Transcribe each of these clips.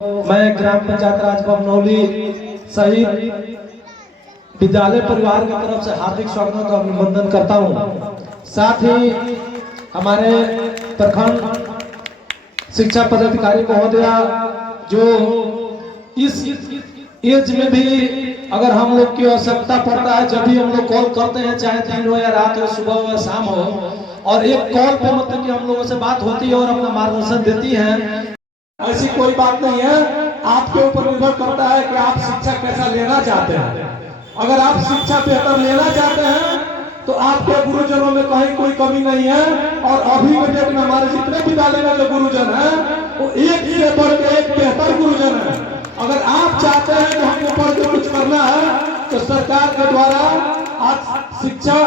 मैं ग्राम पंचायत राज बमनौली सहित विद्यालय परिवार की तरफ से हार्दिक स्वागत और अभिनंदन करता हूं। साथ ही हमारे प्रखंड शिक्षा पदाधिकारी महोदय जो इस एज में भी अगर हम लोग की आवश्यकता पड़ता है, जब भी हम लोग कॉल करते हैं, चाहे दिन हो या रात हो, सुबह हो या शाम हो, और एक कॉल पे मतलब कि हम लोगों से बात होती है और अपना मार्गदर्शन देती हैं। ऐसी कोई बात नहीं है, आपके ऊपर निर्भर करता है कि आप शिक्षा कैसा लेना चाहते हैं। अगर आप शिक्षा बेहतर लेना चाहते हैं तो आपके गुरुजनों में कहीं कोई कमी नहीं है। और अभी के डेट में हमारे जितने विद्यालय में जो गुरुजन है वो एक से बढ़ के एक बेहतर गुरुजन है। अगर आप चाहते हैं कि हमको पढ़ के कुछ करना है तो सरकार के द्वारा आज शिक्षा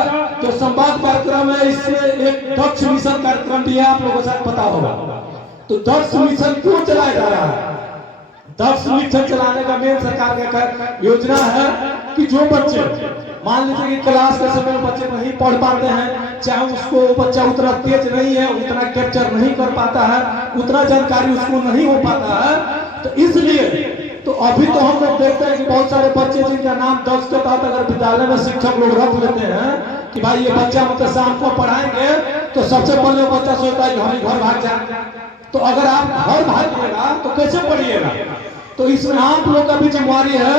जो संवाद कार्यक्रम है, इसमें एक दक्ष मिशन कार्यक्रम भी है, आप लोगों को पता होगा। तो दक्ष मिशन क्यों चलाया जा रहा है? दक्ष मिशन चलाने का मेन सरकार का योजना है कि जो बच्चे मान लीजिए कि क्लास के समय में बच्चे नहीं पढ़ पाते हैं, चाहे उसको बच्चा उतना तेज नहीं है, उतना कैप्चर नहीं कर पाता है, उतना जानकारी उसको नहीं हो पाता है, तो इसलिए तो अभी तो हम लोग देखते हैं कि बहुत सारे बच्चे जिनका नाम दक्ष के तहत अगर विद्यालय में शिक्षक लोग रख लेते हैं कि भाई ये बच्चा मतलब शाम को पढ़ाएंगे, तो सबसे पहले बच्चा सोचता है कि हम घर भाग जाए। तो अगर आप घर भागिएगा तो कैसे पढ़िएगा? तो इसमें आप लोग का भी जिम्मेवारी है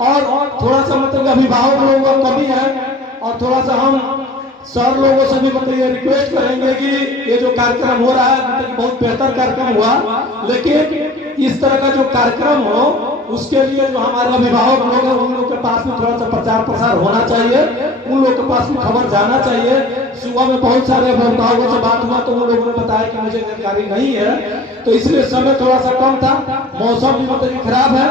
और थोड़ा सा मतलब अभिभावक लोगों का कमी है। और थोड़ा सा हम सर लोगों से भी मतलब ये रिक्वेस्ट करेंगे कि ये जो कार्यक्रम हो रहा है मतलब बहुत बेहतर कार्यक्रम हुआ, लेकिन इस तरह का जो कार्यक्रम हो उसके लिए जो हमारे अभिभावक लोग हैं उन लोग के पास में थोड़ा सा प्रचार प्रसार होना चाहिए, उन लोग के पास में खबर जाना चाहिए। सुबह में बहुत सारे अभिभावकों से बात हुआ तो उन लोगों ने बताया कि मुझे जानकारी नहीं है, तो इसलिए समय थोड़ा सा कम था, मौसम भी मतलब खराब है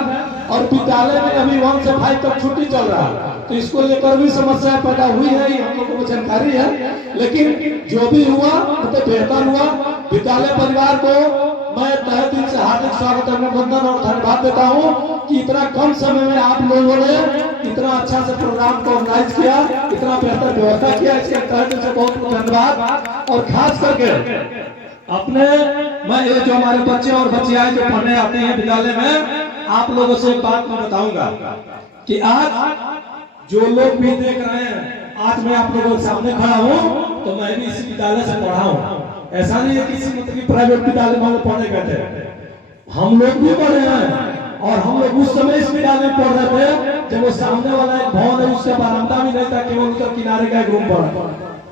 और विद्यालय में अभी 1 से 5 तक छुट्टी चल रहा है, तो इसको लेकर भी समस्या पैदा हुई है, ये हम लोगों को जानकारी है। लेकिन जो भी हुआ मतलब बेहतर हुआ। विद्यालय परिवार को मैं तहे दिल से हार्दिक स्वागत अभिनंदन और धन्यवाद देता हूँ कि इतना कम समय में आप लोगों ने इतना अच्छा से प्रोग्राम को ऑर्गेनाइज किया, इतना बेहतर व्यवस्था किया, इसके तहे दिल से बहुत बहुत धन्यवाद। और खास करके अपने मैं ये जो हमारे बच्चे और बच्चियां जो पढ़ने आते हैं विद्यालय में, आप लोगों से एक बात मैं बताऊंगा कि आज जो लोग भी देख रहे हैं, आज मैं आप लोगों के सामने खड़ा हूँ तो मैं भी इसी विद्यालय से पढ़ा हूँ। ऐसा नहीं है किसी मतलब कि प्राइवेट विद्यालय में हम पढ़ने गए थे, हम लोग भी पढ़े हैं। और हम लोग उस समय इस विद्यालय में पढ़ रहे थे जब वो सामने वाला एक भवन है उसका बरामदा भी नहीं था, केवल उसका किनारे का एक रूम पड़ा।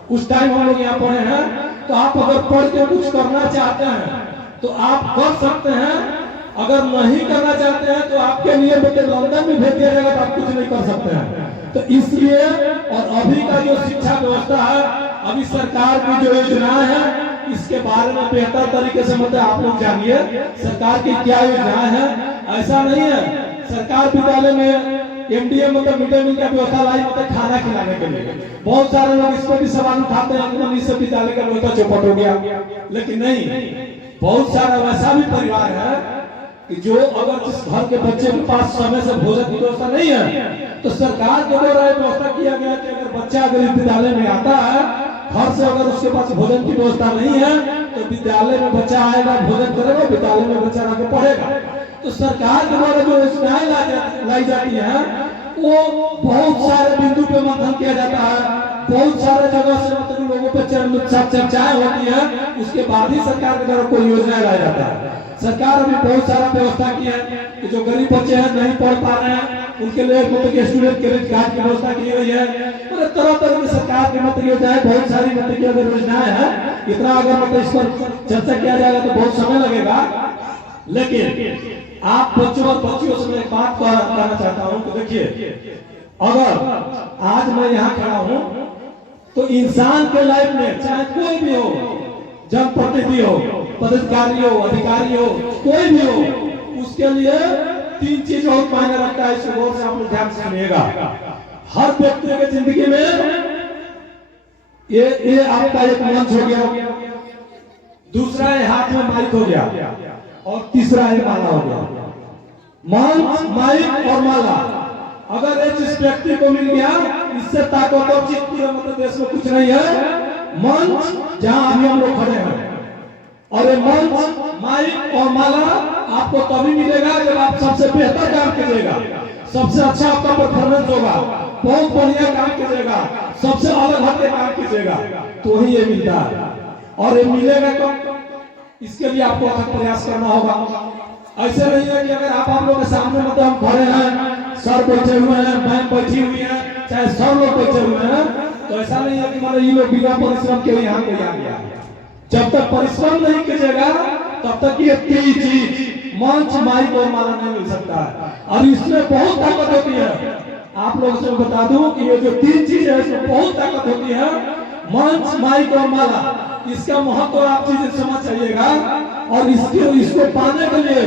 उस टाइम हम लोग यहाँ पढ़े हैं। तो आप अगर पढ़ के कुछ करना चाहते हैं तो आप कर सकते हैं, अगर नहीं करना चाहते हैं तो आपके लिए मतलब लंदन में भेज दिया जाएगा तो आप कुछ नहीं कर सकते हैं। तो इसलिए और अभी का जो शिक्षा व्यवस्था है, अभी सरकार की जो योजना है इसके बारे में बेहतर तरीके से मतलब आप लोग जानिए सरकार की क्या योजना है। ऐसा नहीं है सरकार विद्यालय में एमडीए मतलब मिड डे मील का व्यवस्था लाई मतलब खाना खिलाने के लिए। बहुत सारे लोग इस पर भी सवाल उठाते हैं कि इस विद्यालय का व्यवस्था चौपट हो गया, लेकिन नहीं, बहुत सारा वैसा भी परिवार है कि जो अगर जिस घर के बच्चे के पास समय से भोजन की व्यवस्था नहीं है तो सरकार के द्वारा व्यवस्था किया गया कि अगर बच्चा अगर इस विद्यालय में आता है, घर से अगर उसके पास भोजन की व्यवस्था नहीं है तो विद्यालय में बच्चा आएगा, भोजन करेगा, विद्यालय में बच्चा आके पढ़ेगा। तो सरकार के द्वारा जो योजनाएं लाई जाती है वो बहुत सारे बिंदु पे मंथन किया जाता है, बहुत सारे जगह से मतलब लोगों पे चर्चाएं होती है, उसके बाद ही सरकार के द्वारा कोई योजना लाया जाता है। सरकार अभी बहुत सारा व्यवस्था की है कि जो गरीब बच्चे हैं नहीं पढ़ पा रहे हैं उनके लिए मतलब स्टूडेंट क्रेडिट कार्ड की व्यवस्था की गई है। मतलब तरह तरह की सरकार की मतलब योजनाएं बहुत सारी मतलब योजनाएं हैं। इतना अगर मतलब इस पर चर्चा किया जाएगा तो बहुत समय लगेगा। लेकिन आप बच्चों और बच्चियों से मैं एक बात कहना चाहता हूँ कि देखिए, अगर आज मैं यहाँ खड़ा हूँ तो इंसान के लाइफ में चाहे कोई भी हो, जनप्रतिनिधि हो, पदाधिकारी हो, अधिकारी हो, कोई भी हो, उसके लिए 3 चीज बहुत मायने रखता है। इस गौर से आप लोग ध्यान से सुनिएगा। हर व्यक्ति की जिंदगी में ये आपका एक मंच हो गया, दूसरा है हाथ में माइक हो गया और तीसरा है माला हो गया। मंच, माइक और माला अगर एक जिस व्यक्ति को मिल गया, इससे ताकतवर चीज पूरे मतलब देश में कुछ नहीं है। मंच जहां अभी हम लोग खड़े हैं, और ये मंच, माइक और माला आपको तभी मिलेगा जब आप सबसे बेहतर काम कीजिएगा, सबसे अच्छा आपका परफॉर्मेंस होगा, बहुत बढ़िया काम कीजिएगा, सबसे अलग हटके काम कीजिएगा, तो ही ये मिलता है। और ये मिलेगा तो इसके लिए आपको अथक प्रयास करना होगा। ऐसे नहीं है कि अगर आप लोगों के सामने मतलब हम खड़े हैं, सर बैठे हुए हैं, मैम बैठी हुई है, चाहे सब लोग बैठे हुए हैं, तो ऐसा नहीं है कि मानो ये लोग बिना परिश्रम के यहाँ पे आ गया। जब तक परिश्रम नहीं कीजिएगा तब तक ये तीन चीज मंच, माइक और माला नहीं मिल सकता है। और इसमें बहुत ताकत होती है। आप लोगों से बता दूं कि ये जो तीन चीज है इसमें बहुत ताकत होती है, मंच, माइक और माला। इसका महत्व आप चीजें समझ जाइएगा और इसको पाने के लिए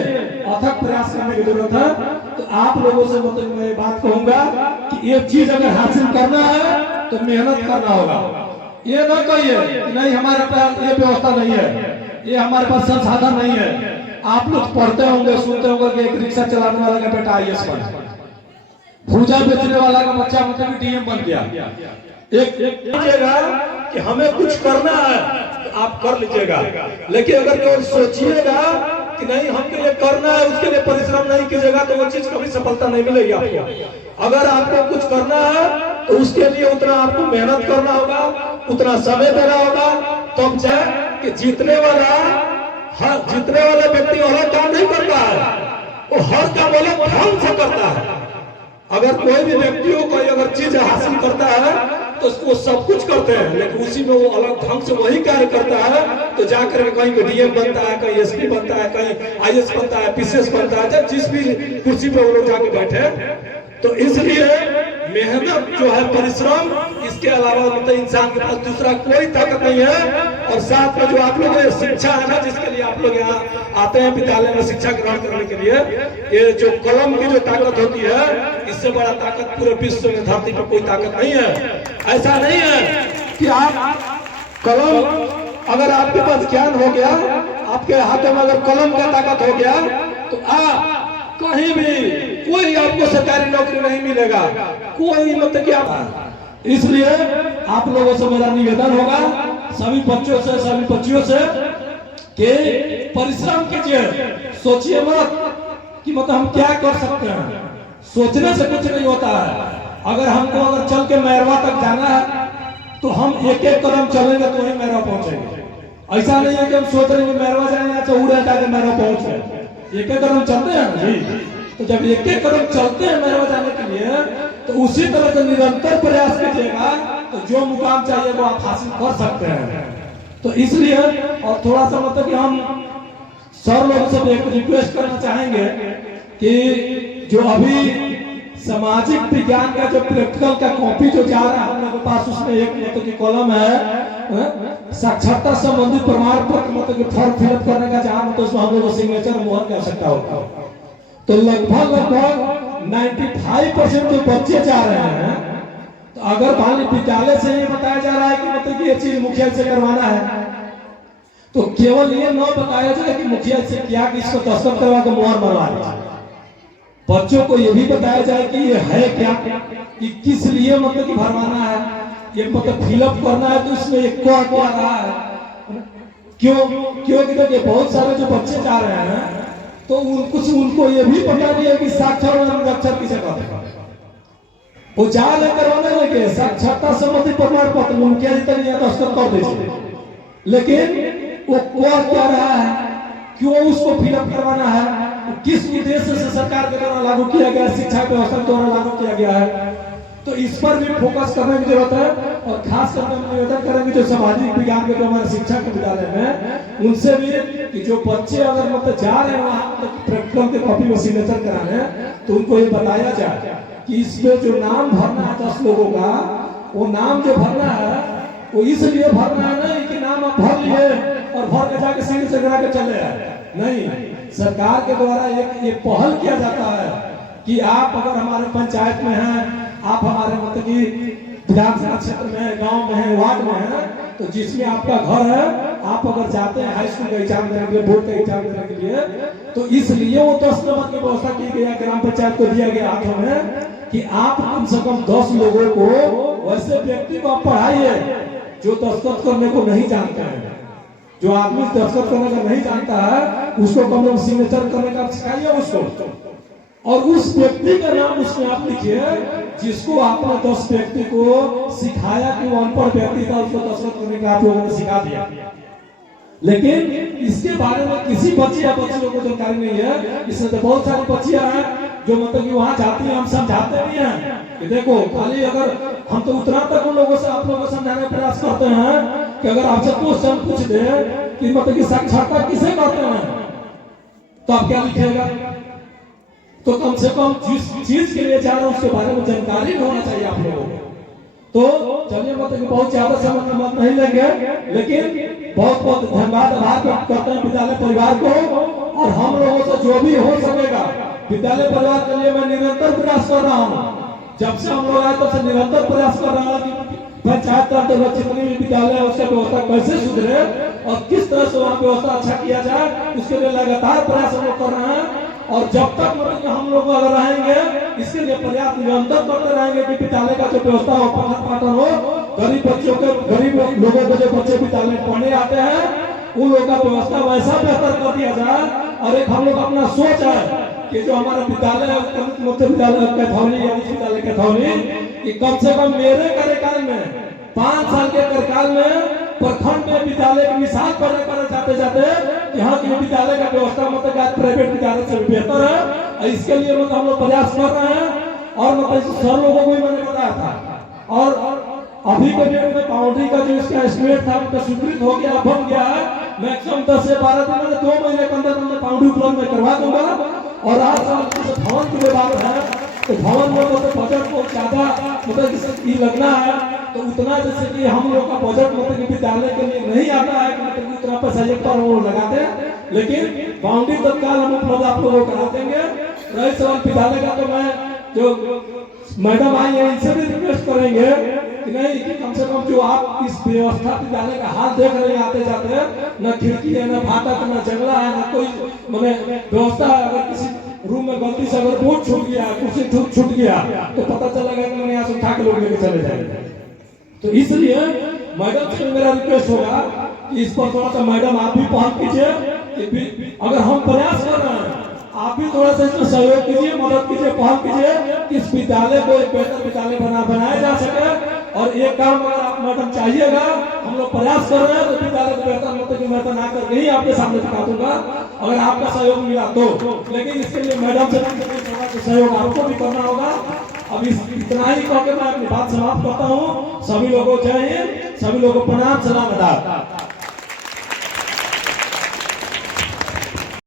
अथक प्रयास करने की जरूरत है। तो आप लोगों से मतलब मैं बात कहूंगा कि एक चीज अगर हासिल करना है तो मेहनत करना होगा। ये ना कहिए कि नहीं हमारे पास ये व्यवस्था नहीं है, ये हमारे पास संसाधन नहीं है। आप लोग पढ़ते होंगे, सुनते होंगे कि एक रिक्शा चलाने वाला का बेटा IAS बन, भूजा बेचने वाला का बच्चा मतलब DM बन गया। एक लीजिएगा कि हमें कुछ करना है तो आप कर लीजिएगा, लेकिन अगर केवल सोचिएगा कि नहीं हमको ये करना है, उसके लिए परिश्रम नहीं कीजिएगा तो वो चीज कभी सफलता नहीं मिलेगी आपको। अगर आपको कुछ करना है तो उसके लिए उतना आपको मेहनत करना होगा, उतना समय देना होगा, तब चाहे कि जीतने वाला व्यक्ति अलग काम नहीं करता है, वो हर काम अलग ढंग से करता है। अगर कोई भी व्यक्ति हो कोई अगर चीज हासिल करता है तो वो सब कुछ करते हैं, लेकिन उसी में वो अलग ढंग से वही कार्य करता है तो जाकर कहीं DM बनता है, कहीं SP बनता है, कहीं IAS बनता है, PCS बनता है, जिस भी कुर्सी पर वो लोग जाके बैठे। तो इसलिए मेहनत जो है, परिश्रम, इसके अलावा मतलब इंसान के पास दूसरा कोई ताकत नहीं है। और साथ में जो आप लोग शिक्षा है ना, जिसके लिए आप लोग यहाँ आते हैं विद्यालय में शिक्षा ग्रहण करने के लिए, ये जो कलम की जो ताकत होती है, इससे बड़ा ताकत पूरे विश्व में धरती पर कोई ताकत नहीं है। ऐसा नहीं है कि आप कलम, अगर आपके पास ज्ञान हो गया, आपके हाथों में अगर कलम का ताकत हो गया तो आप कहीं भी कोई आपको सरकारी नौकरी नहीं मिलेगा, कोई मतलब क्या। इसलिए आप लोगों से मेरा निवेदन होगा, सभी बच्चों से, सभी बच्चियों से, कि परिश्रम कीजिए। सोचिए मत कि मतलब हम क्या कर सकते हैं, सोचने से कुछ नहीं होता है। अगर हमको अगर चल के मैरवा तक जाना है तो हम एक एक कदम चलेंगे तो ही मैरवा पहुंचेंगे। ऐसा नहीं है कि हम सोच रहे हैं मैरवा जाएंगे तो उड़े जाके मैरवा पहुंचे। एक एक कदम चलते हैं जी, तो जब एक एक कदम चलते हैं मैरवा जाने के लिए तो उसी तरह से निरंतर प्रयास कीजिएगा तो जो मुकाम चाहिए वो आप हासिल कर सकते हैं। तो इसलिए और थोड़ा सा मतलब कि हम सर लोग से एक रिक्वेस्ट करना चाहेंगे कि जो अभी सामाजिक विज्ञान का जो प्रैक्टिकल का कॉपी जो जा रहा है हम लोगों के पास, उसमें एक मतलब की कॉलम है साक्षरता संबंधी प्रमाण पत्र मतलब कि फॉर्म फिलअप करने का, जहाँ मतलब उसमें हम लोग सिग्नेचर मोहर की आवश्यकता होता है। तो लगभग 95% जो बच्चे जा रहे हैं, तो अगर मान विद्यालय से ये बताया जा रहा है कि मतलब कि ये चीज मुखिया से करवाना है, तो केवल ये न बताया जाए कि मुखिया से किया कि इसको दस्तखत करवा के मोहर मरवा दीजिए। बच्चों को ये भी बताया जाए कि ये है क्या, कि किस लिए मतलब कि भरवाना है, ये मतलब फिलअप करना है तो इसमें एक क्या रहा है, क्योंकि देखिए बहुत सारे जो बच्चे जा रहे हैं तो उनको ये भी पता नहीं है कि साक्षर और निरक्षर किसे कहते हैं। वो जा लेकर करवाने लगे साक्षरता संबंधी प्रमाण पत्र उनके दस्तखत कर दीजिए, लेकिन वो क्या रहा है, क्यों उसको फिलअप करवाना है, किस उद्देश्य से सरकार के द्वारा लागू किया गया, शिक्षा व्यवस्था द्वारा लागू किया गया है। तो इस पर भी फोकस करने की जरूरत है। और खास करके हम निवेदन करेंगे जो सामाजिक विज्ञान के जो हमारे शिक्षा के विद्यालय में, उनसे भी कि जो बच्चे अगर मतलब जा रहे हैं वहाँ मतलब प्रैक्टिकल के कॉपी में सिग्नेचर कराने, तो उनको ये बताया जाए कि इसमें जो नाम भरना है 10 लोगों का, वो नाम जो भरना है वो इसलिए भरना है नहीं कि नाम आप भर लिए और भर के जाके सिग्नेचर करा के चले आए, नहीं। सरकार के द्वारा एक पहल किया जाता है कि आप अगर हमारे पंचायत में हैं, आप हमारे मतलब कि विधानसभा क्षेत्र में, गांव में है, वार्ड में है, तो जिसमें आपका घर है, आप अगर जाते हैं हाई स्कूल का एग्जाम देने के लिए, बोर्ड का एग्जाम देने के लिए, तो इसलिए वो 10 नंबर की व्यवस्था की गई है, ग्राम पंचायत को दिया गया हाथों में कि आप कम से कम 10 लोगों को, वैसे व्यक्ति को आप पढ़ाइए जो दस्तखत करने को नहीं जानते हैं। जो आदमी दस्तखत करने का नहीं जानता है उसको कम लोग सिग्नेचर करने का सिखाइए उसको, और उस व्यक्ति का नाम उसमें आप लिखिए जिसको आपने 10 व्यक्ति को सिखाया कि वो अनपढ़ व्यक्ति था, उसको दस्तखत करने का आप लोगों ने सिखा दिया। लेकिन इसके बारे में किसी बच्चे या बच्चियों को जानकारी नहीं है। इसमें तो बहुत सारी बच्चियां हैं जो मतलब कि वहां जाती हैं, हम समझाते भी हैं कि देखो खाली अगर हम तो उतना तक उन लोगों से आप लोगों को समझाने का प्रयास करते हैं कि अगर आपसे क्वेश्चन पूछ दे कि मतलब कि साक्षरता किसे कहते हैं तो आप क्या लिखिएगा? तो कम से कम जिस चीज के लिए जा रहे हैं उसके बारे में जानकारी होना चाहिए आप लोगों को। तो चलिए मतलब कि बहुत ज्यादा समय मत नहीं लेंगे, लेकिन बहुत बहुत धन्यवाद आभार व्यक्त करते हैं विद्यालय परिवार को, और हम लोगों से जो भी हो सकेगा विद्यालय परिवार के लिए मैं निरंतर प्रयास कर रहा हूँ। जब से हम लोग आए तब से निरंतर प्रयास कर रहा हूँ कि पंचायत अंतर्गत जितनी भी विद्यालय है उसका व्यवस्था कैसे सुधरे और किस तरह से वहाँ व्यवस्था अच्छा किया जाए, उसके लिए लगातार प्रयास हम लोग कर रहे हैं। और जब तक मतलब हम लोग अगर रहेंगे इसके लिए प्रयास निरंतर करते रहेंगे कि विद्यालय का जो व्यवस्था हो पाठन हो, गरीब बच्चों के गरीब लोगों के जो बच्चे विद्यालय पढ़ने आते हैं उन लोगों का व्यवस्था वैसा बेहतर कर दिया जाए। और एक हम लोग अपना सोच है कि जो हमारा विद्यालय है मध्य विद्यालय कैथौली या उच्च विद्यालय कैथौली, कि कम से कम मेरे कार्यकाल में 5 साल के कार्यकाल में प्रखंड में विद्यालय की मिसाल पर जाते जाते यहाँ के विद्यालय का व्यवस्था मतलब प्राइवेट विद्यालय से बेहतर है। इसके लिए मतलब हम लोग प्रयास कर रहे हैं, और मतलब सर लोगों को भी मैंने बताया था। और अभी के डेट में बाउंड्री का जो इसका एस्टिमेट था उसका स्वीकृत हो गया, बन गया है। मैक्सिमम 10 से 12 दिन में 2 महीने के अंदर बाउंड्री उपलब्ध में करवा दूंगा। और आज भवन की बात है तो भवन में मतलब बजट को ज्यादा मतलब ये लगना है तो उतना जैसे कि हम लोग का बजट मतलब विद्यालय के लिए नहीं आता है कि मतलब उतना पैसा एक बार वो लगाते हैं, लेकिन बाउंड्री तत्काल हम उपलब्ध आप लोगों को करा देंगे। रही सवाल विद्यालय का, तो मैं जो मैडम आई है इनसे भी रिक्वेस्ट करेंगे कि नहीं कि कम से कम जो आप इस व्यवस्था विद्यालय का हाल देख रहे हैं आते जाते, न खिड़की है, न फाटक, न जंगला है, न कोई मैंने व्यवस्था है। अगर किसी रूम में गलती से अगर बोर्ड छूट गया, कुर्सी छूट गया तो पता चलेगा कि मैंने यहाँ से उठा के लोग लेके चले जाएंगे। तो इसलिए मैडम से मेरा रिक्वेस्ट होगा कि इस पर थोड़ा सा मैडम आप भी पहल कीजिए। अगर हम प्रयास कर रहे हैं आप भी थोड़ा सा इसमें सहयोग कीजिए, मदद कीजिए, पहल कीजिए कि इस विद्यालय को एक बेहतर विद्यालय बनाया जा सके। और एक काम अगर आप मैडम चाहिएगा, हम लोग प्रयास कर रहे हैं तो विद्यालय को बेहतर मतलब कि बेहतर ना करके ही आपके सामने दिखा दूंगा अगर आपका सहयोग मिला तो। लेकिन इसके लिए मैडम से सहयोग आपको भी करना होगा। अब इतना ही कहकर मैं अपनी बात समाप्त करता हूँ। सभी लोगों को जय हिंद, सभी लोगों को प्रणाम, सलाम, आदाब।